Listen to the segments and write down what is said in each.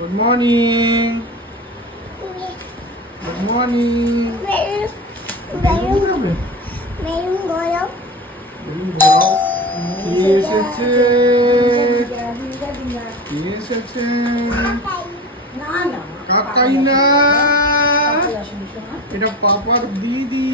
Good morning. Good morning. কাকাই না, এটা পাপার দিদি।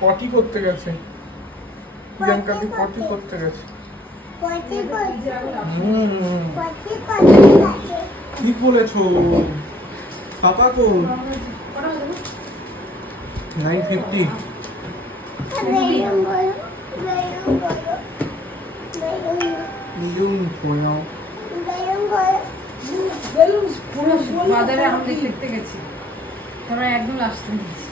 পটি করতে গেছে, প্রিয়াঙ্কাদি পটি করতে গেছে। কি বলেছো পাপা? কোন 9:50? বাজারে আমরা দেখতে গেছি, আমরা একদম আসতে দিয়েছি।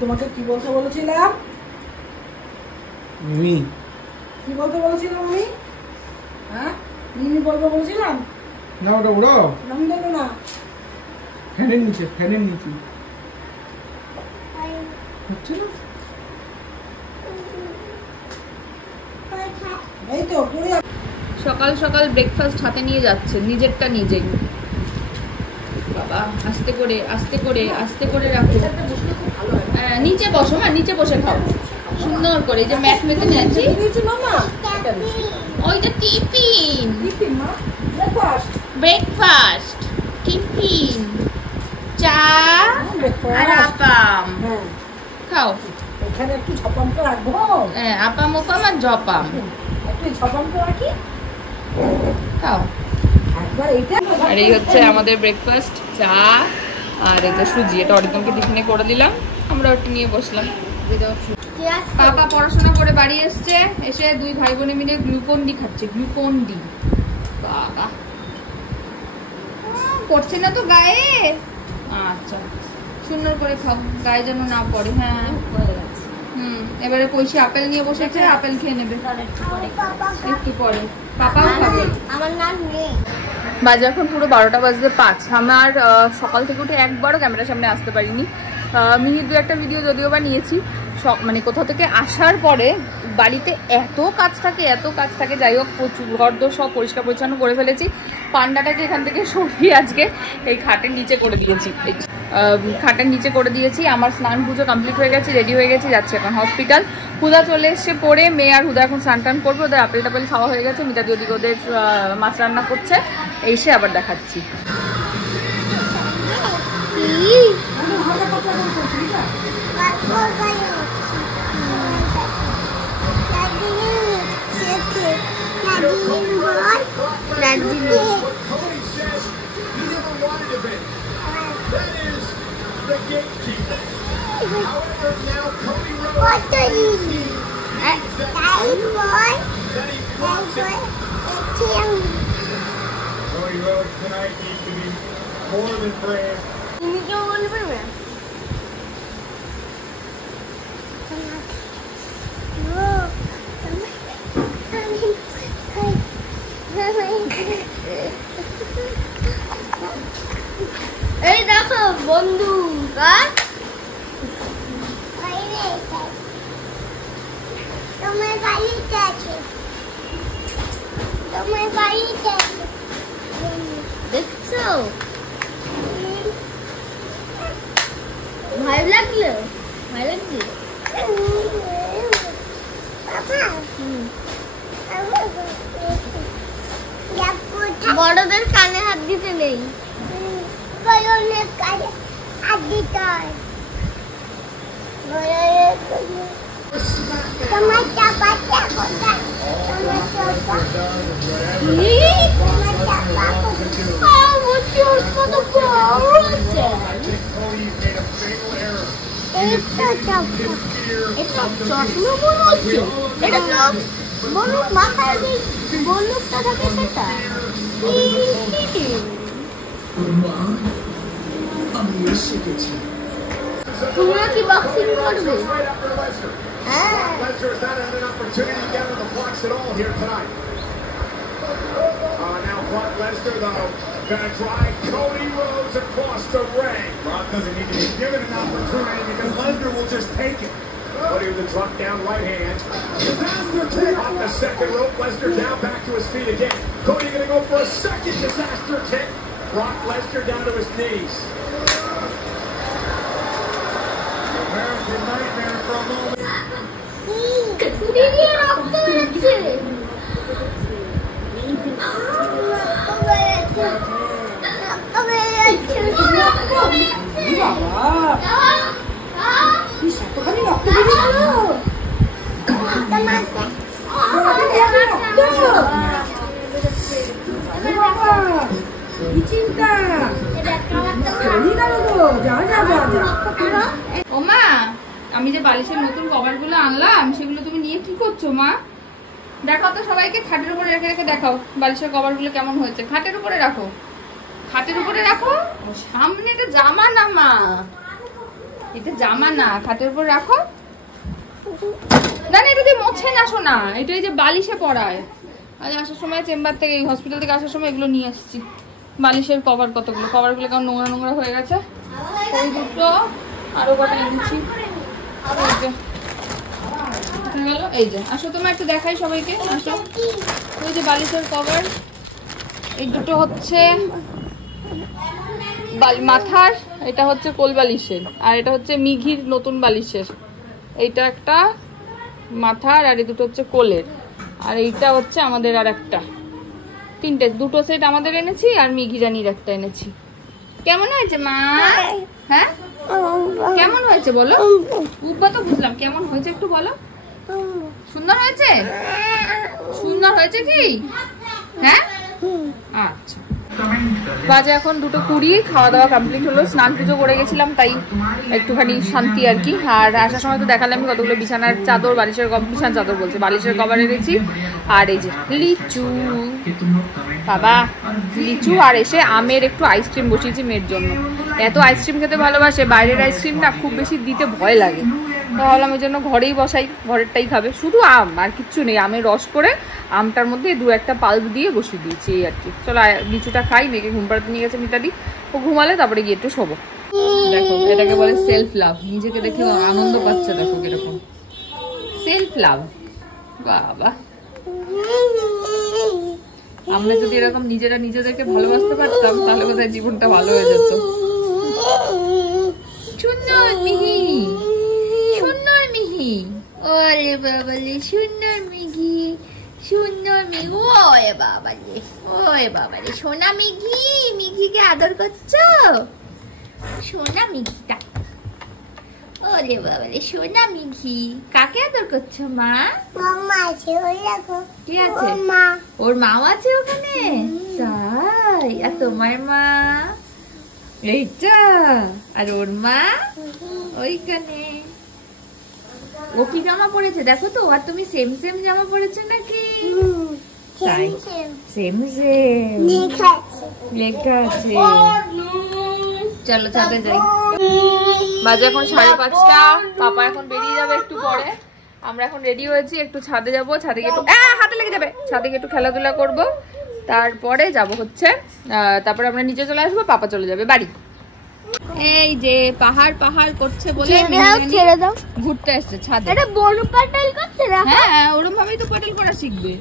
তোমাকে কি বলতে বলেছিলাম? কি বলতে বলেছিলাম আমি? হ্যাঁ, মিমি বলতে বলেছিলাম না। ওটা উড়াও, আমি দেবো না। ফ্যানের নিচে, ফ্যানের নিচে হচ্ছে না। এই তো সকাল সকাল ব্রেকফাস্ট হাতে নিয়ে যাচ্ছে, নিজেরটা নিজেই। বাবা আস্তে করে আস্তে করে আস্তে করে রাখো। নিচে বসো, মা নিচে বসে খাও সুন্দর করে। যে ম্যাট মেতে নিয়েছি, ওইটা টিফিন। ব্রেকফাস্ট, টিফিন, চা আর আপাম। খাও। এখানে একটু ঝপাম তো রাখবো। হ্যাঁ, আপাম ওপাম আর জপাম একটু ঝপাম তো রাখি। খাও। আর এই হচ্ছে আমাদের ব্রেকফাস্ট, চা আর এটা সুজি। এটা অরিকমকে টিফিনে করে দিলাম, আমরা একটু নিয়ে বসলাম। পাপা পড়াশোনা করে বাড়ি এসছে, এসে দুই ভাই বোনে মিলে গ্লুকন ডি খাচ্ছে। গ্লুকন ডি বাবা পড়ছে না তো গায়ে। আচ্ছা সুন্দর করে খাও, গায়ে যেন না পড়ে। হ্যাঁ এবারে পয়সা আপেল নিয়ে বসেছে, আপেল খেয়ে নেবে একটু পরে। পাপাও খাবে। আমার নাম নেই। বাজে এখন পুরো 12টা বাজতে 5। আমার সকাল থেকে উঠে একবারও ক্যামেরার সামনে আসতে পারিনি। মিনিট 2-1টা ভিডিও যদিও বা নিয়েছি। মানে কোথাও থেকে আসার পরে বাড়িতে এত কাজ থাকে, যাই হোক প্রচুর ঘরদোর সব পরিষ্কার পরিচ্ছন্ন করে ফেলেছি। পান্ডাটাকে এখান থেকে সরিয়ে আজকে এই খাটের নিচে করে দিয়েছি। খাটের নিচে করে দিয়েছি। আমার স্নান পুজো কমপ্লিট হয়ে গেছে, রেডি হয়ে গেছি, যাচ্ছি এখন হসপিটাল। হুদা চলে এসছে পরে, মেয়ে আর হুদা এখন স্নান টান করবে। ওদের আপেল টাপেল খাওয়া হয়ে গেছে। মিতাদি ওদিকে ওদের মাছ রান্না করছে, এসে আবার দেখাচ্ছি। এই দেখো বন্ধু, তোমার বাড়িতে আছে, তোমার বাড়িতে আছে, দেখছো? ভালো লাগলো? ভালো লাগলো? বড়দের কানে হাত দিতে নেই, কানে হাত দিতে হয়। তোমার চাপাটা কোথায়? তোমার চাপা মাথায় বন্দুকটা থাকে সেটা। শিখেছি। তোমরা কি বক্সিং করবে? হ্যাঁ। Now Brock Lesnar, though, gonna drive Cody Rhodes across the ring. Brock doesn't need to be given an opportunity because Lesnar will just take it. Cody with the drop down right hand. Disaster kick off the second rope. Lesnar down back to his feet again. Cody gonna go for a second disaster kick. Brock Lesnar down to his knees. American Nightmare for a moment. দিদি রক্ত বেরোচ্ছে। এতখানি রক্ত বেরিয়ে গেল। কি চিন্তা ও মা, আমি যে বালিশের নতুন কভার গুলো আনলাম সেগুলো তুমি নিয়ে কি করছো মা? দেখাও তো সবাইকে, খাটের উপরে রেখে রেখে দেখাও বালিশের কভার গুলো কেমন হয়েছে। খাটের উপরে রাখো, খাটের উপরে রাখো। সামনে এটা জামা না মা, এটা জামা না, খাটের উপর রাখো। না না, এটা দিয়ে মোছে না শোনা, এটা এই যে বালিশে পড়ায়। আজ আসার সময় চেম্বার থেকে, হসপিটাল থেকে আসার সময় এগুলো নিয়ে আসছি। বালিশের কভার কতগুলো, কভারগুলো কেমন নোংরা নোংরা হয়ে গেছে। ওই দুটো আরো কটা এনেছি। এই যে আসো তোমার একটু দেখাই সবাইকে, আসো। ওই যে বালিশের কভার, এই দুটো হচ্ছে মাথার, এটা হচ্ছে কোল বালিশের, আর এটা হচ্ছে মিঘির নতুন বালিশের। এইটা একটা মাথার, আর এই দুটো হচ্ছে কোলের, আর এইটা হচ্ছে আমাদের আর একটা। তিনটে, দুটো সেট আমাদের এনেছি আর মিঘি রানির একটা এনেছি। কেমন হয়েছে মা? হ্যাঁ কেমন হয়েছে বলো? উব্বা তো বুঝলাম, কেমন হয়েছে একটু বলো। সুন্দর হয়েছে? সুন্দর হয়েছে কি? হ্যাঁ আচ্ছা। বাজে এখন 2:20, খাওয়া দাওয়া কমপ্লিট হলো, স্নান পুজো করে গেছিলাম তাই একটুখানি শান্তি আর কি। আর আসার সময় তো দেখালাম আমি কতগুলো বিছানার চাদর, বালিশের বিছানার চাদর বলছে, বালিশের কভার এনেছি। আর এই যে লিচু, বাবা লিচু, আর এসে আমের একটু আইসক্রিম বসিয়েছি মেয়ের জন্য। এত আইসক্রিম খেতে ভালোবাসে, বাইরের আইসক্রিম না খুব বেশি দিতে ভয় লাগে, তাহলে আমি জন্য ঘরেই বসাই, ঘরেরটাই খাবে। শুধু আম আর কিচ্ছু নেই, আমের রস করে আমটার মধ্যে 2-1টা পাল্প দিয়ে বসিয়ে দিয়েছি এই আর কি। চলো লিচুটা খাই, মেয়েকে ঘুম পাড়াতে নিয়ে গেছে মিতাদি, ও ঘুমালে তারপরে গিয়ে একটু শোবো। দেখো এটাকে বলে সেলফ লাভ, নিজেকে দেখে আনন্দ পাচ্ছে, দেখো কিরকম সেলফ লাভ। বাবা, আমরা যদি এরকম নিজেরা নিজেদেরকে ভালোবাসতে পারতাম তাহলে বোধহয় জীবনটা ভালো হয়ে যেত। সুন্দর মিহি, সুন্দর মিহি, ওরে বাবালে সুন্দর মিহি, সুন্দর মিহি, ওরে বাবালে, ওরে বাবালে সোনা মিহি। মিহিকে আদর করছো? সোনা মিহিটা, ওরে বাবালে সোনা মিহি। কাকে আদর করছো মা? মামা আছে, ওই দেখো। কি আছে? ওর মাও আছে ওখানে? তাই? আর তোমার মা এইটা, আর ওর মা ওইখানে। ও কি জামা পরেছে দেখো তো, আর তুমি সেম সেম জামা পরেছো নাকি? তাই সেম সেম লেখা আছে। চলো ছাদে যাই। বাজে এখন 5:30, পাপা এখন বেরিয়ে যাবে একটু পরে। আমরা এখন রেডি হয়েছি, একটু ছাদে যাবো, ছাদে গিয়ে একটু হাতে লেগে যাবে, ছাদে গিয়ে একটু খেলাধুলা করবো, তারপরে যাব হচ্ছে তারপরে আমরা নিচে চলে আসবো, পাপা চলে যাবে বাড়ি। এই যে পাহাড় পাহাড় করছে বলে ছেড়ে দাও, ঘুরতে আসছে ছাদে। এটা বড় প্যাডেল করছে না? হ্যাঁ ওরকম ভাবেই তো প্যাডেল করা শিখবে।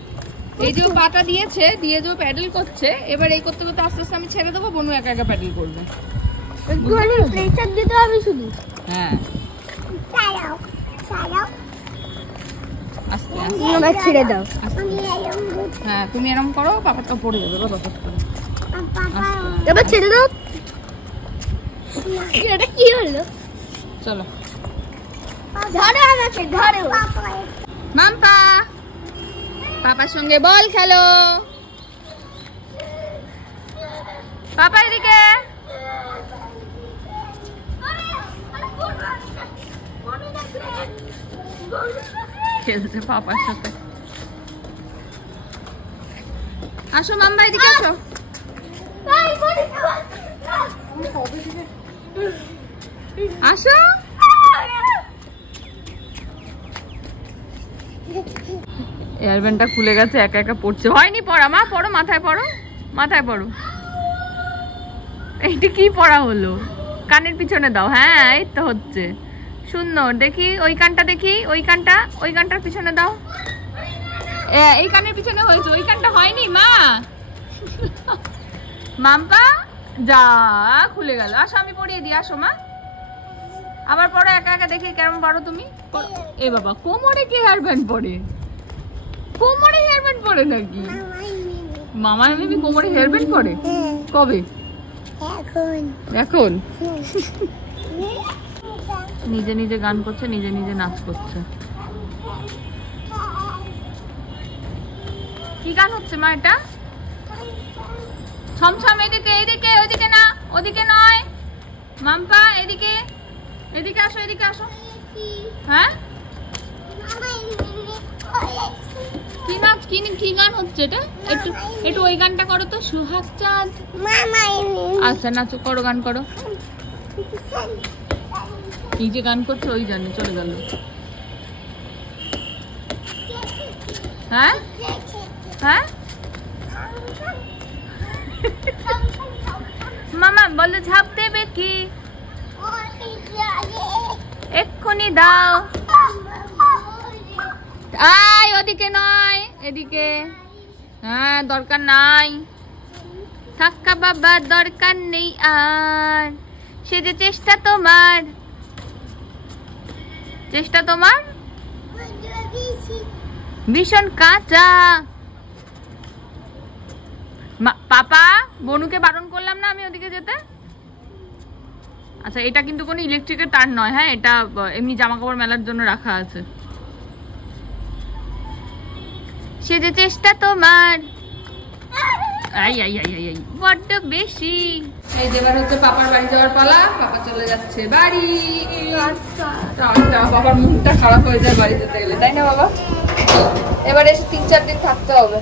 এই যে পাটা দিয়েছে, দিয়ে যে প্যাডেল করছে, এবার এই করতে করতে আস্তে আস্তে আমি ছেড়ে দেবো, বনু একা একা প্যাডেল করবে। প্রেসার দিতে হবে শুধু। হ্যাঁ ছাড়াও ছাড়াও, আস্তে আস্তে ছেড়ে দাও। হ্যাঁ তুমি এরকম করো, পাপাটা পড়ে যাবে বাবা। এবার ছেড়ে দাও। এটা কি হলো? চলো ধরো আমাকে, ধরো। মাম্পা, পাপার সঙ্গে বল খেলো। পাপা এদিকে। খেলছে পাপার সাথে। আসো মাম্মা এদিকে আসো। আসো। এয়ারব্যান্ডটা খুলে গেছে, একা একা পড়ছে। হয়নি পড়া, মা পড়ো, মাথায় পড়ো, মাথায় পড়ো। এইটা কি পড়া হলো? কানের পিছনে দাও। হ্যাঁ এই তো হচ্ছে সুন্দর। দেখি ওই কানটা, দেখি ওই কানটা, ওই কানটার পিছনে দাও। এই কানের পিছনে হয়েছে, ওই কানটা হয়নি মা। মাম্পা যা খুলে গেল। আসো আমি পড়িয়ে দিই, আসো মা। আবার পড়ো একা একা, দেখি কেমন পারো তুমি। এ বাবা, কোমরে কি হেয়ার ব্যান্ড পরে? কোমরে হেয়ার ব্যান্ড পরে নাকি? মামা মিমি কোমরে হেয়ার ব্যান্ড পরে কবে? এখন নিজে নিজে গান করছে, নিজে নিজে নাচ করছে। কি গান হচ্ছে মা এটা? ছমছম। এদিকে এদিকে, ওইদিকে না, ওদিকে নয় মাম্পা, এদিকে এদিকে আসো, এদিকে আসো। হ্যাঁ কি নাচ, কি গান হচ্ছে এটা? একটু একটু ওই গানটা করো তো, সুহাগ চাঁদ। আচ্ছা নাচো, করো, গান করো। কি যে গান করছে ওই জানে, চলে গেল। হ্যাঁ হ্যাঁ মামা বলো ঝাঁপ দেবে কি? এক্ষুনি দাও। আয় ওদিকে নয়, এদিকে। হ্যাঁ দরকার নাই, থাক্কা বাবা দরকার নেই আর। সে যে চেষ্টা তোমার, চেষ্টা তোমার ভীষণ কাঁচা। পাপা বনুকে বারণ করলাম না আমি ওদিকে যেতে। আচ্ছা এটা কিন্তু কোনো ইলেকট্রিকের তার নয়, হ্যাঁ এটা এমনি জামা কাপড় মেলার জন্য রাখা আছে। সে যে চেষ্টা তোমার, আই আই আই আই বড্ড বেশি। এই যে এবার হচ্ছে পাপার বাড়ি যাওয়ার পালা। পাপা চলে যাচ্ছে বাড়ি। বাবার মনটা খারাপ হয়ে যায় বাড়ি যেতে গেলে, তাই না বাবা? এবার এসে 3-4 দিন থাকতে হবে,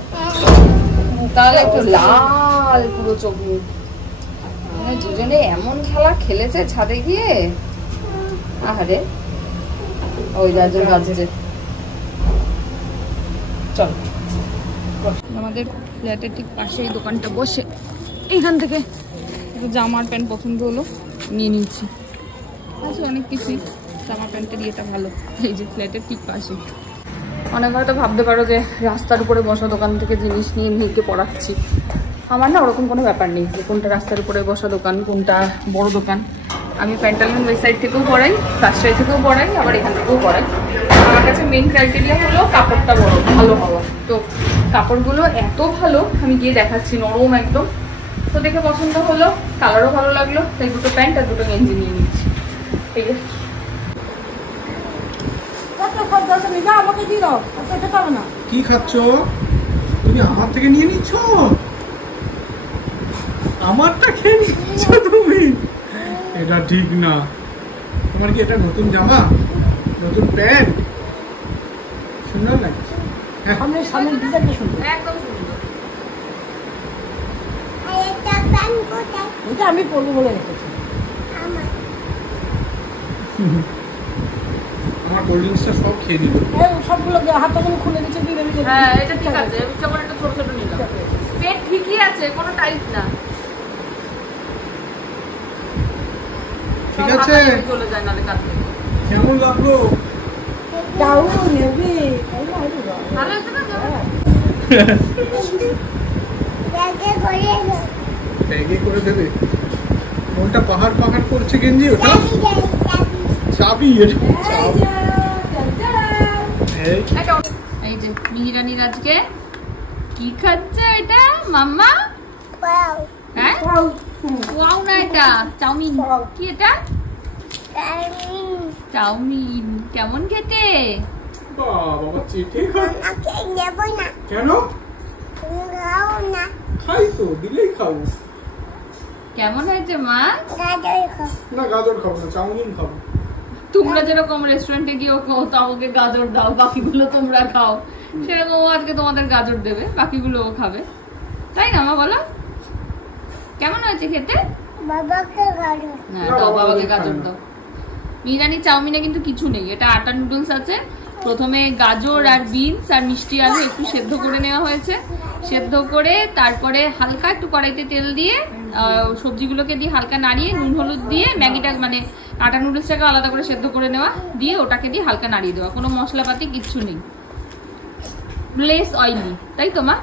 তাহলে একটু লাল পুরো চোখ মুখ। মানে দুজনে এমন খেলা খেলেছে ছাদে গিয়ে, আহারে। ওই গাজন বাজছে। চল আমাদের ফ্ল্যাটের ঠিক পাশে এই দোকানটা বসে, এইখান থেকে জামার প্যান্ট পছন্দ হলো, নিয়ে নিচ্ছি। আছে অনেক কিছুই, জামা প্যান্টের ইয়েটা ভালো। এই যে ফ্ল্যাটের ঠিক পাশে। অনেক হয়তো ভাবতে পারো যে রাস্তার উপরে বসা দোকান থেকে জিনিস নিয়ে মেয়েকে পড়াচ্ছি। আমার না ওরকম কোনো ব্যাপার নেই যে কোনটা রাস্তার উপরে বসা দোকান, কোনটা বড় দোকান। আমি প্যান্টালুন ওই সাইড থেকেও পড়াই, ফার্স্টাই থেকেও পড়াই, আবার এখান থেকেও পড়াই। আমার কাছে মেন ক্রাইটেরিয়া হলো কাপড়টা বড় ভালো হওয়া। তো কাপড়গুলো এত ভালো, আমি গিয়ে দেখাচ্ছি, নরম একদম। তো দেখে পছন্দ হলো, কালারও ভালো লাগলো, তাই দুটো প্যান্ট আর দুটো গেঞ্জি নিয়ে নিচ্ছি। ঠিক আছে কি খাচ্ছ তুমি? আমার থেকে নিয়ে নিচ্ছ? আমারটা খেয়ে নিচ্ছ তুমি? এটা ঠিক না। তোমার কি এটা নতুন জামা, নতুন প্যান্ট? সুন্দর লাগছে। সামনের ডিজাইনটা সুন্দর, একদম সুন্দর। এটা আমি পরবো বলে রেখেছি। আমার কোল্ড ড্রিঙ্কসটা সব খেয়ে দিল। সবগুলো হাতগুলো খুলে দিচ্ছে, দিয়ে দিচ্ছে। হ্যাঁ এটা ঠিক আছে, ইচ্ছা করে একটু ছোট ছোট নিলাম। পেট ঠিকই আছে, কোনো টাইট না। ঠিক আছে চলে যায় নালে কাটতে। কেমন লাগলো? ভালো হয়েছে না? ব্যাগে করে দেবে? কোনটা পাহাড় পাহাড় করছে গেঞ্জি? ওটা চাবি। এই যে মিহিরানির আজকে কি খাচ্ছে এটা মাম্মা? হ্যাঁ ওয়াও না, এটা চাউমিন। কি এটা? চাউমিন। কেমন খেতে? বাবা চেটে খায়। কেন? খাই তো, দিলেই খাবো। কেমন হয়েছে মা? না গাজর খাবো না, চাউমিন খাবো। তোমরা যেরকম রেস্টুরেন্টে গিয়ে ওকে গাজর দাও, বাকিগুলো তোমরা খাও, সেরকম ও আজকে তোমাদের গাজর দেবে, বাকিগুলো ও খাবে, তাই না মা? বলো কেমন হয়েছে খেতে? বাবাকে গাজর। হ্যাঁ দাও, বাবাকে গাজর দাও। মিহিরানি চাউমিনে কিন্তু কিছু নেই, এটা আটা নুডলস আছে। প্রথমে গাজর আর বিনস আর মিষ্টি আলু একটু সেদ্ধ করে নেওয়া হয়েছে। সেদ্ধ করে তারপরে হালকা একটু কড়াইতে তেল দিয়ে সবজিগুলোকে দিয়ে হালকা নাড়িয়ে নুন হলুদ দিয়ে ম্যাগিটা মানে আটা নুডলসটাকে আলাদা করে সেদ্ধ করে নেওয়া, দিয়ে ওটাকে দিয়ে হালকা নাড়িয়ে দেওয়া, কোনো মশলাপাতি কিচ্ছু নেই, লেস অয়েলি, তাই তো মা?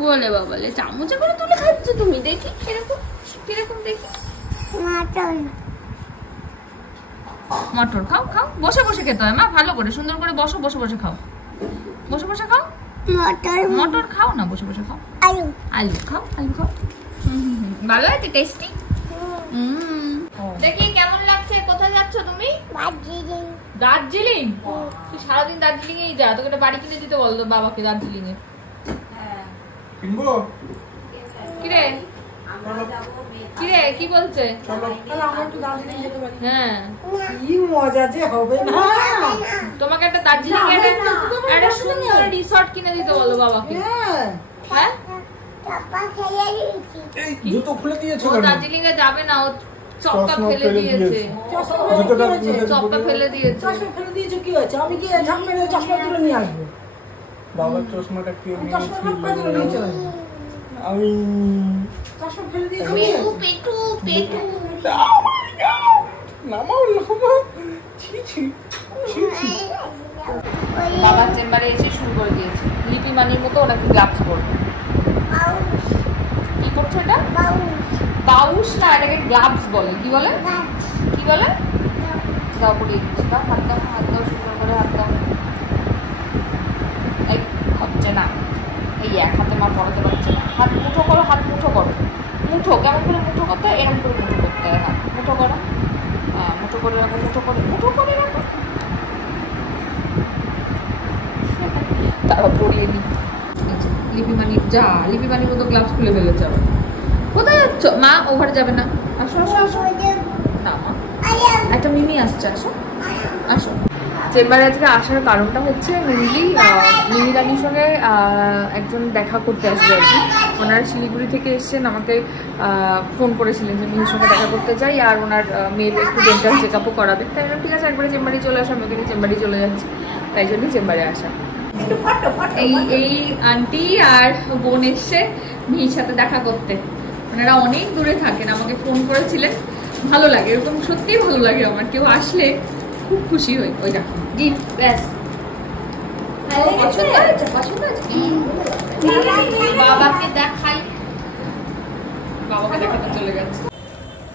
বলে বাবালে চামচে করে তুলে খাচ্ছ তুমি, দেখি কিরকম কিরকম দেখি। মটর খাও, খাও, বসে বসে খেতে হয় মা, ভালো করে সুন্দর করে বসো, বসে বসে খাও, বসে বসে খাও। মটর খাও না, বসে বসে খাও। আলু, আলু খাও, আলু খাও। ভালো আছে, টেস্টি। দেখি কেমন লাগছে। কোথায় যাচ্ছ তুমি? দার্জিলিং। দার্জিলিং? তুই সারাদিন দার্জিলিং এই যা, তোকে একটা বাড়ি কিনে দিতে বল বাবাকে দার্জিলিং এ। কিনবো? কিরে কিরে কি বলছে? তাহলে আমরা একটু দার্জিলিং যেতে পারি। হ্যাঁ, কি মজা যে হবে না। তোমাকে একটা দার্জিলিং এর একটা সুন্দর রিসর্ট কিনে দিতে বলো বাবাকে। হ্যাঁ হ্যাঁ, পাপা খেয়ে দিয়েছি। এই জুতো খুলে দিয়েছো ও কেন? দার্জিলিং এ যাবে না, ও চপ্পা চশমা ফেলে ফেলে দিয়েছে। দিয়েছে। জুতোটা চপ্পা ফেলে দিয়েছে। চশমা ফেলে দিয়েছো কি হয়েছে? আমি কি ঝাঁপ মেরে চশমা তুলে নিয়ে আসবো? বাবার চশমাটা কে চশমা তুলে নিয়ে চলে নিয়েছিল? আমি চশমা ফেলে দিয়েছো কি পেটু হয়েছে? পেটু পেটু। নামাও নামাও। ছি ছি ছি ছি। বাবার চেম্বারে এসে শুরু করে দিয়েছে লিপি মানির মতো ওনাকে গ্লাভস পরবে। কি করছে এটা? বাউস না, এটাকে গ্লাভস বলে। কি বলে? কি বলে? দাও পরিয়ে দিচ্ছি, দাও হাত দাও, হাত দাও, সুন্দর করে হাত দাও। এই হচ্ছে না, এই এক হাতে মা পড়াতে পারছে না। হাত মুঠো করো, হাত মুঠো করো। মুঠো কেমন করে মুঠো করতে হয়? এরকম করে মুঠো করতে হয়। হাত মুঠো করো, হ্যাঁ মুঠো করে রাখো, মুঠো করে রাখো। তারপর পরিয়ে দিই। লিপি মানি যা, লিপি মানির মতো গ্লাভস খুলে ফেলেছে আবার। কোথায় যাচ্ছ মা? ওভারে যাবে না, আসো আসো আসো। না মা, একটা মিমি আসছে, আসো আসো। চেম্বারে আজকে আসার কারণটা হচ্ছে মেনলি মিহিরানির সঙ্গে একজন দেখা করতে আসবে আর কি। ওনার শিলিগুড়ি থেকে এসছেন, আমাকে ফোন করেছিলেন যে মিহির সঙ্গে দেখা করতে চাই, আর ওনার মেয়ের একটু ডেন্টাল চেক আপও করাবে। তাই আমি ঠিক আছে একবারে চেম্বারে চলে আসা, আমি ওখানে চেম্বারে চলে যাচ্ছি, তাই জন্যই চেম্বারে আসা। এই আন্টি আর বোন এসছে মিহির সাথে দেখা করতে। ওনারা অনেক দূরে থাকেন, আমাকে ফোন করেছিলেন। ভালো লাগে, এরকম সত্যিই ভালো লাগে আমার, কেউ আসলে খুব খুশি হই। ওই দেখো গিফট, ব্যাস। বাবাকে দেখাই, বাবাকে দেখাতে চলে গেছে।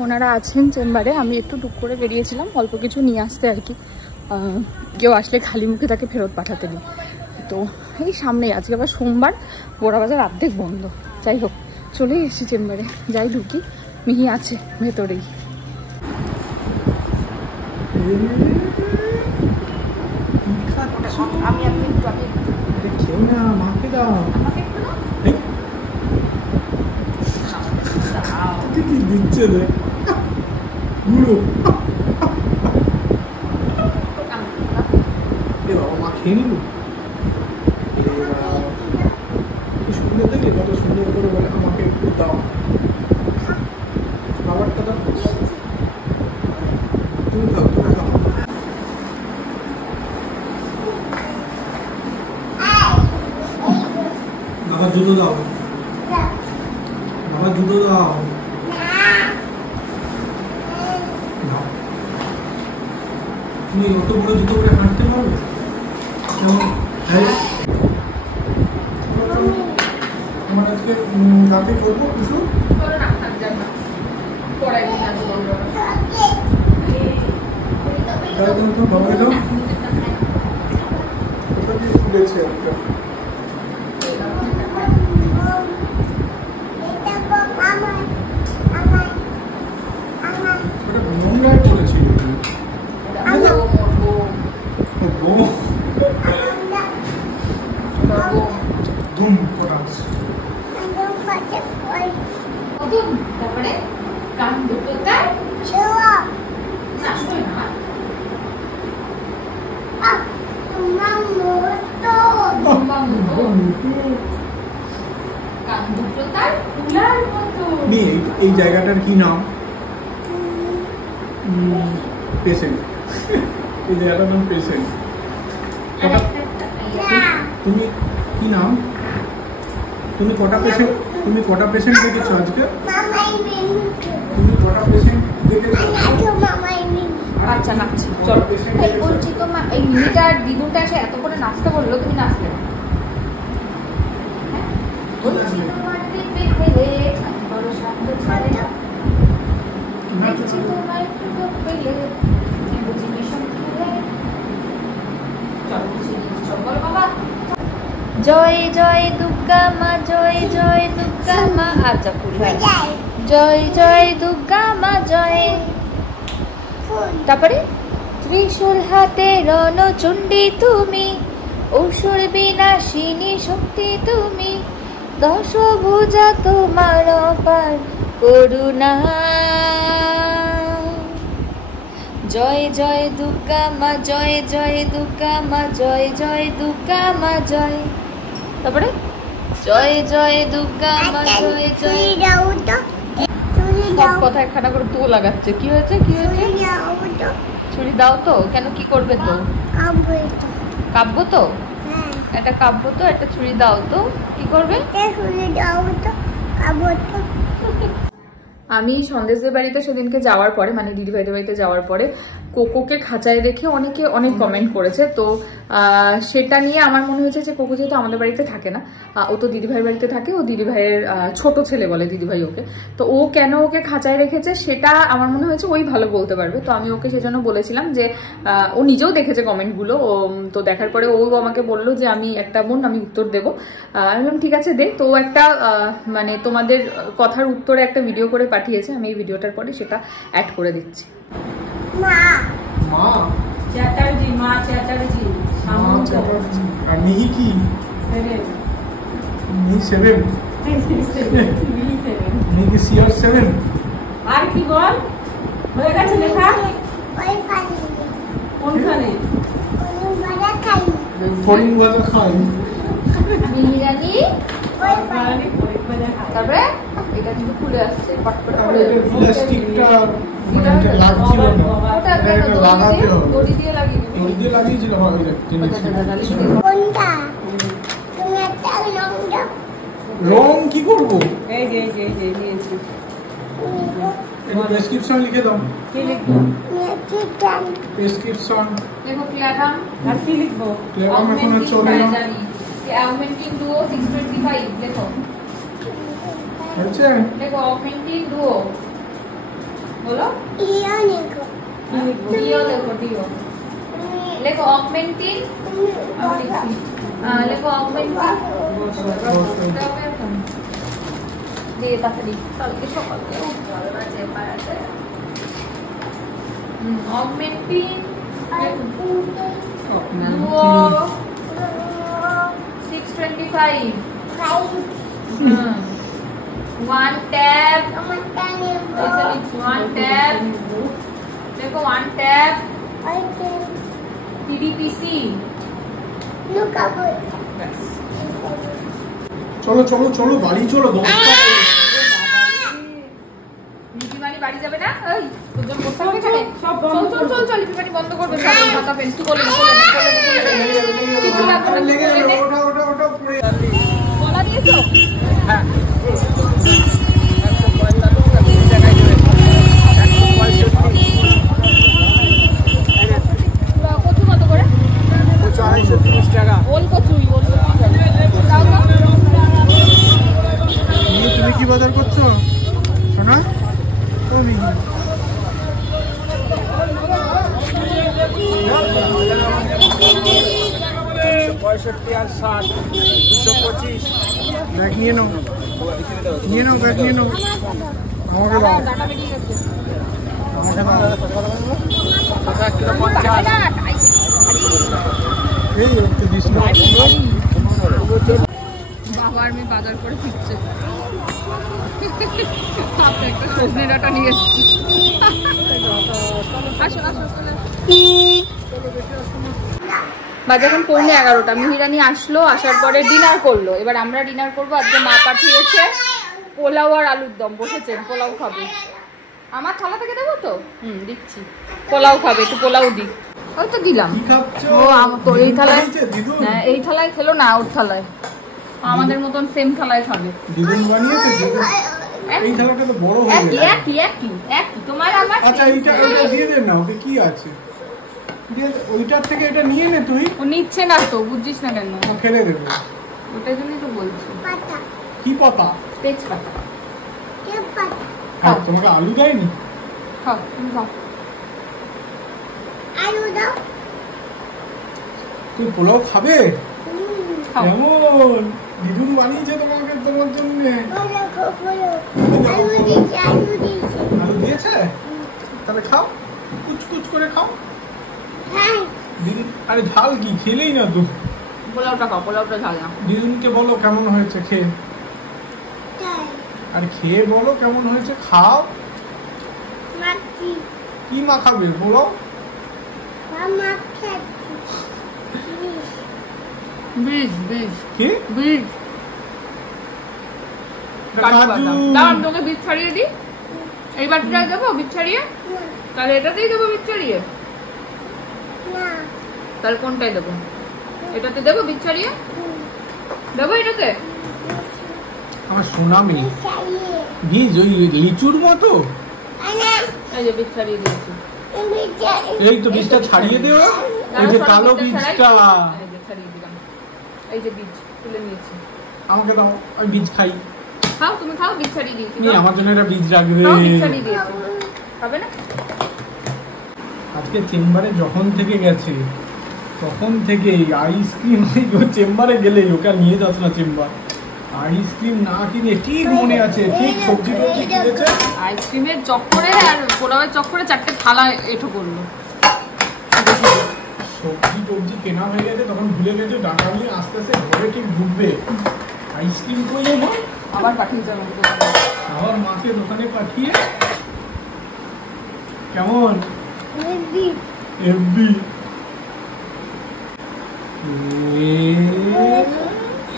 ওনারা আছেন চেম্বারে, আমি একটু টুক করে বেরিয়েছিলাম অল্প কিছু নিয়ে আসতে আর কি। কেউ আসলে খালি মুখে তাকে ফেরত পাঠাতে নেই। তো এই সামনেই, আজকে আবার সোমবার, বোরা বাজার অর্ধেক বন্ধ। যাই হোক চলেই এসেছি চেম্বারে, যাই ঢুকি। মিহি আছে ভেতরেই। খেও না, মাকে দাও। কি দিচ্ছে রে গুঁড়ো। বাবা মা খেয়ে নিল। সুন্দর দেখলে কত সুন্দর করে বলে আমাকে একটু দাও, খাবারটা দাও। তুমি খাও, তুমি খাও। বাবা জুতো দাও, বাবা জুতো দাও। তুমি অত বড় জুতো করে হাঁটতে পারবে? আমার আজকে রাতে করবো কিছু। বাবাকে দাও, ফুলেছে একটা। নোংরায় পড়েছি ধুম পটাস। তারপরে কান দুটো তার না শোয় না, কান দুটো তার ফুলার মতো। এই জায়গাটার কি নাম? পেশেন্ট। এই জায়গাটার নাম পেশেন্ট। তুমি কি নাম? তুমি কটা পেশেন্ট দেখেছো আজকে? তুমি কটা পেশেন্ট দেখেছো? আচ্ছা নাচছি, চলো। এই বলছি তোমার এই মিনিটা আর দিদুনটা এসে এত করে নাচতে বললো, তুমি নাচবে না? বলছি তোমার দিকে ফেলে বড় শব্দ ছাড়ে না, দেখছি তোমার একটু পেলে বুঝি মিশন খেলে। চলো বুঝি চল বাবা। জয় জয় দুর্গা মা, জয় জয় দুর্গা মা। আচ্ছা জয় জয় দুর্গা মা জয়। তারপরে ত্রিশূল হাতে রণচণ্ডী তুমি, অসুর বিনাশিনী শক্তি তুমি, দশভুজা তোমার অপার করুণা। জয় জয় দুর্গা মা, জয় জয় দুর্গা মা, জয় জয় দুর্গা মা জয়। তারপরে জয় জয় দুর্গা মা, জয় জয়। সব কথা একখানা করে তো লাগাচ্ছে। কি হয়েছে? কি হয়েছে? ছুরি দাও তো। কেন, কি করবে তো? কাব্য তো, একটা কাব্য তো, একটা ছুরি দাও তো। কি করবে? আমি সন্দেশদের বাড়িতে সেদিনকে যাওয়ার পরে, মানে দিদিভাইদের বাড়িতে যাওয়ার পরে কোকোকে খাঁচায় রেখে অনেকে অনেক কমেন্ট করেছে। তো সেটা নিয়ে আমার মনে হয়েছে যে কোকো যেহেতু আমাদের বাড়িতে থাকে না, ও তো দিদিভাইয়ের বাড়িতে থাকে, ও দিদিভাইয়ের ছোট ছেলে বলে দিদিভাই ওকে, তো ও কেন ওকে খাঁচায় রেখেছে সেটা আমার মনে হয়েছে ওই ভালো বলতে পারবে। তো আমি ওকে সেজন্য বলেছিলাম যে ও নিজেও দেখেছে কমেন্টগুলো, ও তো দেখার পরে ও আমাকে বললো যে আমি একটা বোন, আমি উত্তর দেবো। আমি বললাম ঠিক আছে দে। তো ও একটা মানে তোমাদের কথার উত্তরে একটা ভিডিও করে পাঠিয়েছে, আমি এই ভিডিওটার পরে সেটা অ্যাড করে দিচ্ছি। মা চ্যাটার্জি, মা চ্যাটার্জি, আর মিহি কি? মিহি 7। মিহি কি সিআর 7? আর কি বল, হয়ে গেছে লেখা? কোনখানে? ফড়িং ভাজা খাই। মিহিরানি। তারপরে এটা কিন্তু খুলে আসছে পটপট করে। প্লাস্টিকটা মানে এটা লাগছিল না, ওটা এটা লাগাতে হবে। দড়ি দিয়ে লাগিয়ে দিবি। দড়ি দিয়ে লাগিয়েছিল ভাবে রং কি করব? এই যে নিয়েছি। এটা প্রেসক্রিপশন লিখে দাও। কি লিখবো? প্রেসক্রিপশন দেখো ক্লারাম। আর কি লিখবো? ক্লেভাম এখন আর চলে না। জানি অগমেন্টিং ডুও 625 দেখো। হচ্ছে দেখো অগমেন্টিং ডুও বলো। কি লিখবো? ডিও দেখো ডিও। লেখো অগমেন্টিং। আমি লিখছি। লেখো অগমেন্টিং। দিয়ে তাড়াতাড়ি কালকে সকালে ভালো বাজে পারাতে। অগমেন্টিং duo 625 one tab one tab देखो one tab TDPC চলো চলো চলো বাড়ি চলো। লিপিমানি বাড়ি যাবে না? ওই তোর বসে থাকবে এখানে। চল চল চল চল লিপিমানি বন্ধ করবে সব খাতা পেন। তুই বলে কিছু লাগবে না। লেগে যাবে। ওটা পড়ে যাবে। বলা দিয়েছো? হ্যাঁ কচু কত করে? 230 টাকা। ওল কচুই ওল। তুমি কি বাজার করছো সোনা? ও মিহি 65 আর 60 225 ব্যাগ নিয়ে নাও ব্যাগ নিয়ে নাও। আমাকে দাও। ডাটা বেরিয়ে গেছে। আমাকে দাও। এই একটু দিস না। বাবা আর মেয়ে বাজার করে ফিরছে। আপনি একটা সজনে ডাটা নিয়ে এসেছি। আসো আসো চলে বাজে এখন 11:15। মিহিরানি আসলো, আসার পরে ডিনার করলো। এবার আমরা ডিনার করবো। আজকে মা পাঠিয়েছে পোলাও আর আলুর দম। বসেছেন, পোলাও খাবে। আমার থালা থেকে দেবো তো? দিচ্ছি। পোলাও খাবে, একটু পোলাও দিই। ওই তো দিলাম। ও তো এই থালায়, হ্যাঁ এই থালায় খেলো না, ওর থালায়। আমাদের মতন সেম থালায় খাবে। দিদুন বানিয়েছে। এই থালাটা তো বড় হয়ে গেছে। একই তোমার আমার। আচ্ছা এইটা দিয়ে দেন না, ওকে কি আছে? ওইটার থেকে এটা নিয়ে নে তুই। ও নিচ্ছে না তো, বুঝছিস না কেন? ফেলে দেবো। ওটার জন্যই তো বলছি। কি পাতা? তেজপাতা। হ্যাঁ, তোমাকে আলু দেয়নি? খাও, তুমি খাও। আলু দাও। তুই পোলাও খাবে? খাও। কেমন দিদুন বানিয়েছে তোমাকে, তোমার জন্য? আলু দিয়েছে। আলু দিয়েছে? তাহলে খাও, কুচকুচ করে খাও। হ্যাঁ। দিদুন, আরে ঝাল কি খেলেই না তো। পোলাওটা খাও, পোলাওটা ঝাল না। দিদুনকে বলো কেমন হয়েছে খেয়ে। আরে খেয়ে বলো কেমন হয়েছে, খাও। মাখি। কি মাখাবে বলো? মাখি। বীজ কি? বীজ কাজু বাদাম। দাও আমি তোকে বীজ ছাড়িয়ে দিই। এই বাটিটায় দেবো বীজ ছাড়িয়ে? তাহলে এটাতেই দেবো বীজ ছাড়িয়ে? না। তাহলে কোনটায় দেবো? এটাতে দেবো বীজ ছাড়িয়ে? দেবো এটাতে? আমার সোনা মেয়ে। বীজ ওই লিচুর মতো। এই যে বীজ ছাড়িয়ে দিয়েছি। এই তো বীজটা ছাড়িয়ে দেও। ওই যে কালো বীজটা। এই যে ছাড়িয়ে দিলাম। এই যে বীজ তুলে নিয়েছি। আমাকে দাও, আমি বীজ খাই। খাও, তুমি খাও। বীজ ছাড়িয়ে দিয়েছি। নি আমার জন্য একটা বীজ রাখবে। বীজ ছাড়িয়ে দিয়েছি। খাবে না? আজকে চেম্বারে যখন থেকে গেছে তখন থেকে আইসক্রিম, চেম্বারে গেলেই ওকে নিয়ে যাস না চেম্বার। আইসক্রিম না কিনে ঠিক মনে আছে, ঠিক সবজি টবজি কিনেছে। আইসক্রিমের চক্করে আর পোলাওয়ের চক্করে 4টে থালা এঠো করলো। সবজি টবজি কেনা হয়ে গেছে, তখন ভুলে গেছে ডাটা নিয়ে আস্তে আস্তে ঘরে ঠিক ঢুকবে। আইসক্রিম কই যাবো? আবার পাঠিয়েছে আমাকে দোকানে। আবার মাকে দোকানে পাঠিয়ে কেমন এফবি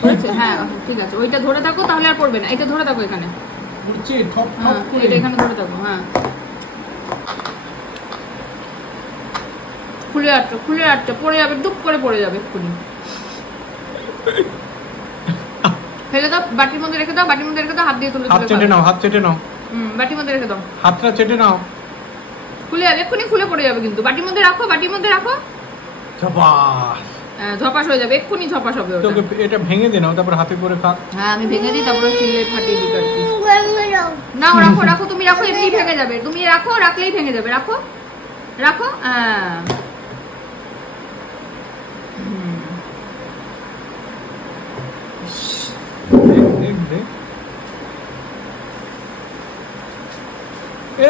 হয়েছে? হ্যাঁ ঠিক আছে, ওইটা ধরে থাকো, তাহলে আর পড়বে না। এটা ধরে থাকো এখানে। উঠছে ঠপ হ্যাঁ ঠপ করে। এটা এখানে ধরে থাকো। হ্যাঁ খুলে আটটা পড়ে যাবে, ডুব করে পড়ে যাবে এক্ষুনি। ফেলে দাও, বাটির মধ্যে রেখে দাও। বাটির মধ্যে রেখে দাও, হাত দিয়ে তুলে হাত তুলে চেটে নাও, হাত চেটে নাও। বাটির মধ্যে রেখে দাও। হাতটা চেটে নাও। খুলে যাবে এক্ষুনি, খুলে পড়ে যাবে কিন্তু। বাটির মধ্যে রাখো, বাটির মধ্যে রাখো। ঝপাস। ঝপাস হয়ে যাবে, এক্ষুনি ঝপাস হবে ওটা। তোকে এটা ভেঙে দে নাও, তারপর হাতে করে খা। হ্যাঁ আমি ভেঙে দিই, তারপরে চিলে ফাটিয়ে দিই আর কি। না রাখো রাখো, তুমি রাখো, এমনি ভেঙে যাবে। তুমি রাখো, রাখলেই ভেঙে যাবে। রাখো রাখো। হ্যাঁ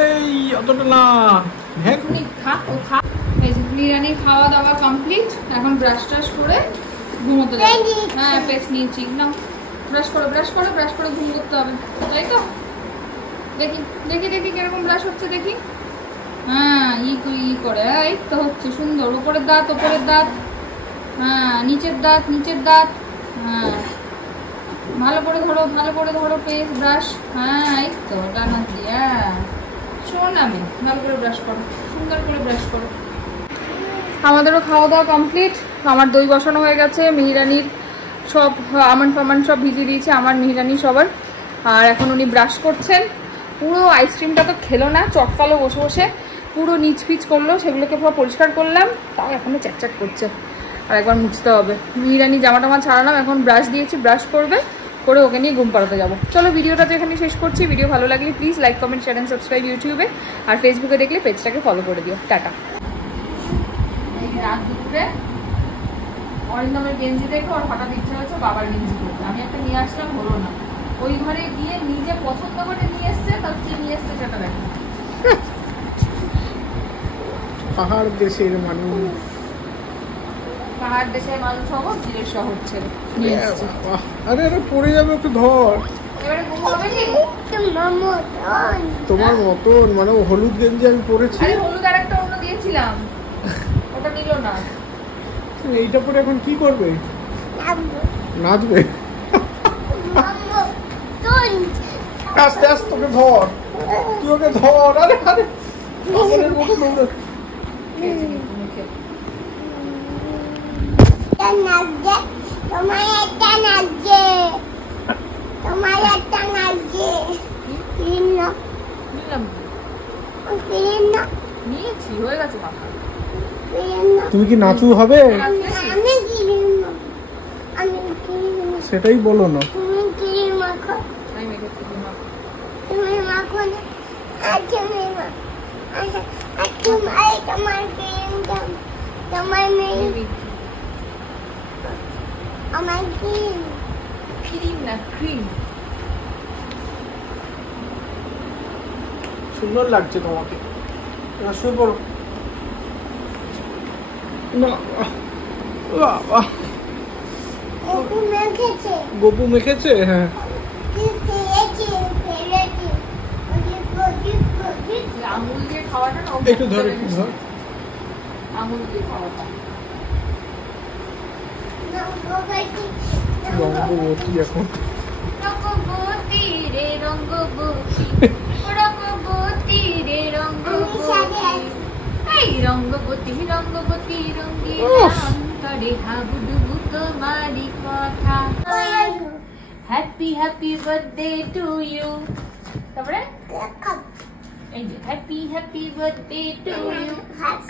এই অতটা না, তুমি খা, ও খা। এই যে বিরিয়ানি খাওয়া দাওয়া কমপ্লিট। এখন ব্রাশ টাশ করে ঘুমোতে যাবে। হ্যাঁ পেস্ট নিয়েছি, নাও ব্রাশ করো, ব্রাশ করো, ব্রাশ করে ঘুম করতে হবে, তাই তো? দেখি দেখি দেখি কিরকম ব্রাশ হচ্ছে দেখি। হ্যাঁ ই করে, এই তো হচ্ছে সুন্দর। উপরের দাঁত, উপরের দাঁত, হ্যাঁ নিচের দাঁত, নিচের দাঁত। হ্যাঁ ভালো করে ধরো, ভালো করে ধরো পেস্ট ব্রাশ। হ্যাঁ এই তো ডান হাত দিয়ে। হ্যাঁ শোন, আমি ভালো করে ব্রাশ করো, সুন্দর করে ব্রাশ করো। আমাদেরও খাওয়া দাওয়া কমপ্লিট। আমার দই বসানো হয়ে গেছে। মিহিরানির সব আমন্ড ফামান সব ভিজিয়ে দিয়েছে, আমার মিহিরানি সবার। আর এখন উনি ব্রাশ করছেন। পুরো আইসক্রিমটা তো খেলো না, চটকালো বসে বসে, পুরো নিচ ফিচ করলো। সেগুলোকে পুরো পরিষ্কার করলাম, তাও এখনো চ্যাটচ্যাট করছে। আর একবার মুছতে হবে। মিহিরানি জামা টামা ছাড়ালাম, এখন ব্রাশ দিয়েছি, ব্রাশ করবে, করে ওকে নিয়ে ঘুম পাড়াতে যাবো। চলো ভিডিওটা তো এখানে শেষ করছি। ভিডিও ভালো লাগলে please like comment share and subscribe ইউটিউবে। আর ফেসবুকে দেখলে পেজটাকে ফলো করে দিও। টাটা। রাত দুপুরে অরিন্দমের গেঞ্জি দেখে ওর হঠাৎ ইচ্ছা হয়েছে বাবার গেঞ্জি করতে। আমি একটা নিয়ে আসলাম, হলো না। ওই ঘরে গিয়ে নিজে পছন্দ করে নিয়ে এসছে, তার কি নিয়ে এসছে সেটা দেখো। পাহাড় দেশের মানুষ, পাহাড় দেশের মানুষ হবো, চিলের শহর ছেড়ে নিয়ে এসছে। আরে আরে পড়ে যাবে, একটু ধর। এবারে ঘুম হবে কি? তোমার মতন, মানে হলুদ গেঞ্জি আমি পরেছি। আরে হলুদ আর একটা অন্য দিয়েছিলাম, ওটা নিল না। এইটা পরে এখন কি করবে? নাচবে? আস্তে আস্তে তোকে ধর, তুই ওকে ধর। আরে আরে পাগলের মতো দৌড়ে। তুমি কি নাচু হবে? সেটাই বলো না। সুন্দর লাগছে তোমাকে। শুয়ে পড়ো। গপু মেখেছে? হ্যাঁ। একটু ধর, একটু ধর। রঙ্গবতী এখন রঙ্গবতী রে রঙ্গবতী, রঙ্গবতী রে রঙ্গবতী, এই রঙ্গবতী রঙ্গবতী রঙ্গিন অন্তরে হাবুডুবু তোমারই কথা। Happy happy birthday to you. তারপরে এই যে happy happy birthday to you,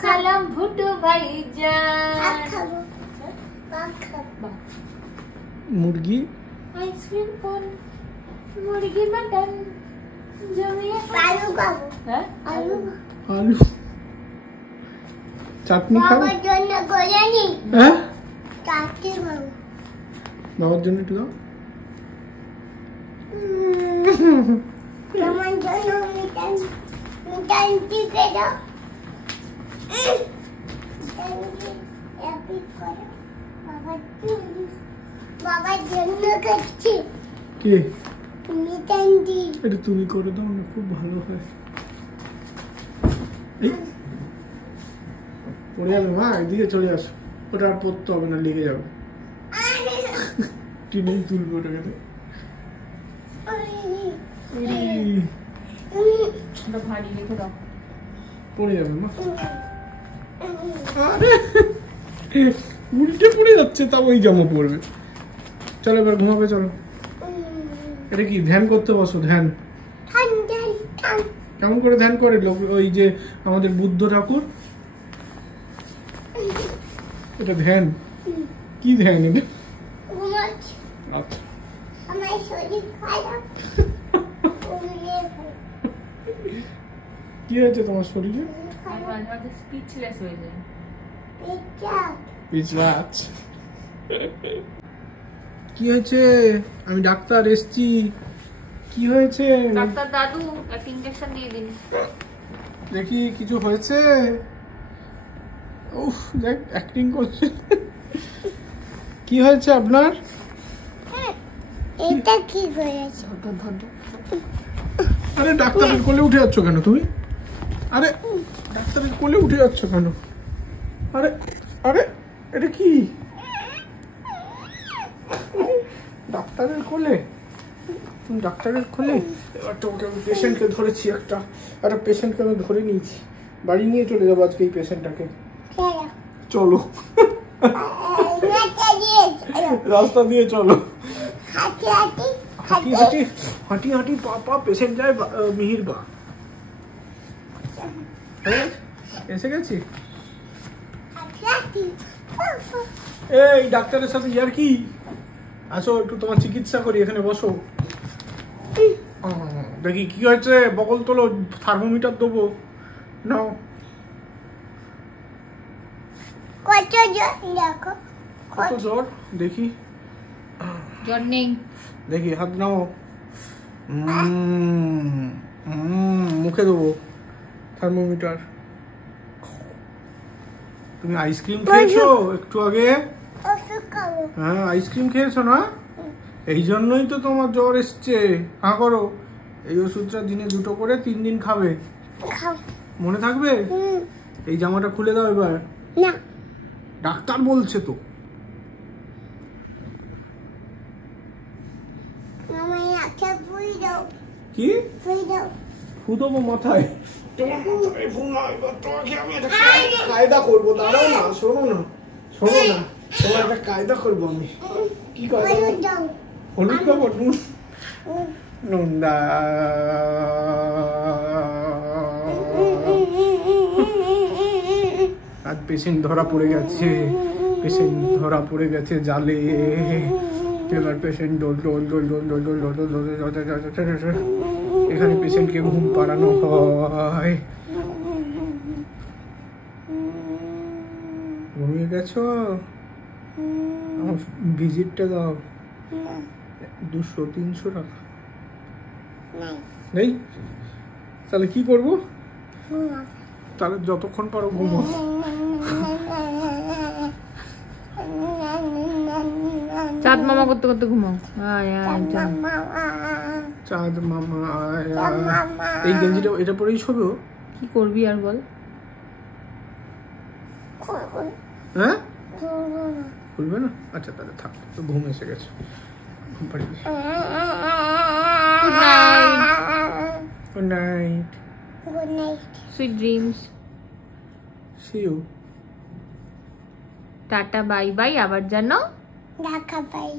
সালাম ভুটু ভাইজান। মুরগি আইসক্রিম কোন, মুরগি মাটন জমিয়ে আলু খাবো। হ্যাঁ আলু চাটনি খাবো। বাবার জন্য করে নি। হ্যাঁ চাটনি খাবো। বাবার জন্য একটু দাও। তোমার জন্য মিঠাই টিপে দাও। বাবার জন্য করছি। কে? মিঠাই দি। এটা তুমি করে দাও না, খুব ভালো হয়। এই পড়ে যাবে মা, এদিকে চলে আসো। ওটা আর পড়তে হবে না, লেগে যাবে। টিনেই তুলবে ওটাকে। ভারী রেখে দাও, পড়ে যাবে মা। আরে উল্টে পড়ে যাচ্ছে, তাও ওই জামা পড়বে। চলো এবার ঘুমাবে, চলো। এটা কি ধ্যান করতে বসো? ধ্যান কেমন করে ধ্যান করে লোক? ওই যে আমাদের বুদ্ধ ঠাকুর, এটা ধ্যান? কি ধ্যান এটা? আচ্ছা আমার শরীর খারাপ। কি হয়েছে তোমার শরীরে? স্পিচলেস হয়ে যায়। কি হয়েছে? আমি ডাক্তার এসছি। কি হয়েছে? ডাক্তার দাদু একটা ইনজেকশন দিয়ে দিন। দেখি কিছু হয়েছে? উফ, দেখ অ্যাক্টিং করছে। কি হয়েছে আপনার? এটা কি করেছে? আরে ডাক্তারের কোলে উঠে যাচ্ছ কেন তুমি? আরে ডাক্তারের কোলে উঠে যাচ্ছ কেন? আরে আরে এটা কি? ডাক্তারের কোলে? ডাক্তারের কোলে? এবার তোমাকে আমি পেশেন্টকে ধরেছি, একটা পেশেন্টকে আমি ধরে নিয়েছি। বাড়ি নিয়ে চলে যাবো আজকে এই পেশেন্টটাকে। চলো রাস্তা দিয়ে চলো। হাঁটি হাঁটি হাঁটি হাঁটি পা পা পেশেন্ট যায় মিহির বা। এসে গেছি। এই ডাক্তারের সাথে ইয়ার কি? আসো একটু তোমার চিকিৎসা করি, এখানে বসো। দেখি কি হয়েছে, বগল তোলো, থার্মোমিটার দেবো। নাও। কত জ্বর দেখো? কত জ্বর দেখি? জ্বর নেই। দেখি হাত নাও। মুখে দেবো থার্মোমিটার। তুমি আইসক্রিম খেয়েছো একটু আগে? হ্যাঁ আইসক্রিম খেয়েছো না? এই জন্যই তো তোমার জ্বর এসছে। হ্যাঁ করো, এই ওষুধটা দিনে 2টো করে 3 দিন খাবে। মনে থাকবে? এই জামাটা খুলে দাও এবার। না ডাক্তার বলছে তো। আমার একটা ফুল দাও, কি ফুল দাও। ফু দেবো মাথায়? তোমার মাথায় ফু না, এবার তোমাকে আমি একটা কায়দা করবো। দাঁড়াও না, শোনো না, শোনো না, তোমার একটা কায়দা করবো আমি। কি কায়দা? হলুদ দাও। হলুদ দেবো? নুন, নুন দা। আজ পেশেন্ট ধরা পড়ে গেছে, পেশেন্ট ধরা পড়ে গেছে জালে। এবার পেশেন্ট ডোল ডোল ডোল ডোল ডোল ডোল ডোল ডোল ডোল ডোল ডোল। এখানে পেশেন্টকে ঘুম পাড়ানো হয়। ঘুমিয়ে গেছো? আমার ভিজিটটা দাও। 200-300 টাকা নেই? তাহলে কি করবো? তাহলে যতক্ষণ পারো ঘুমো। চাঁদ মামা করতে করতে ঘুমাও। চাঁদ মামা এই গেঞ্জিটা এটা পরেই শোবে? কি করবি আর বল? হ্যাঁ, খুলবে না? আচ্ছা তাহলে থাক, তো ঘুম এসে গেছে, ঘুম পাড়িয়ে দিই। Good night. Good night, good night. Sweet dreams. See you. Tata bye bye, আবার জানো ঢাকা পাই।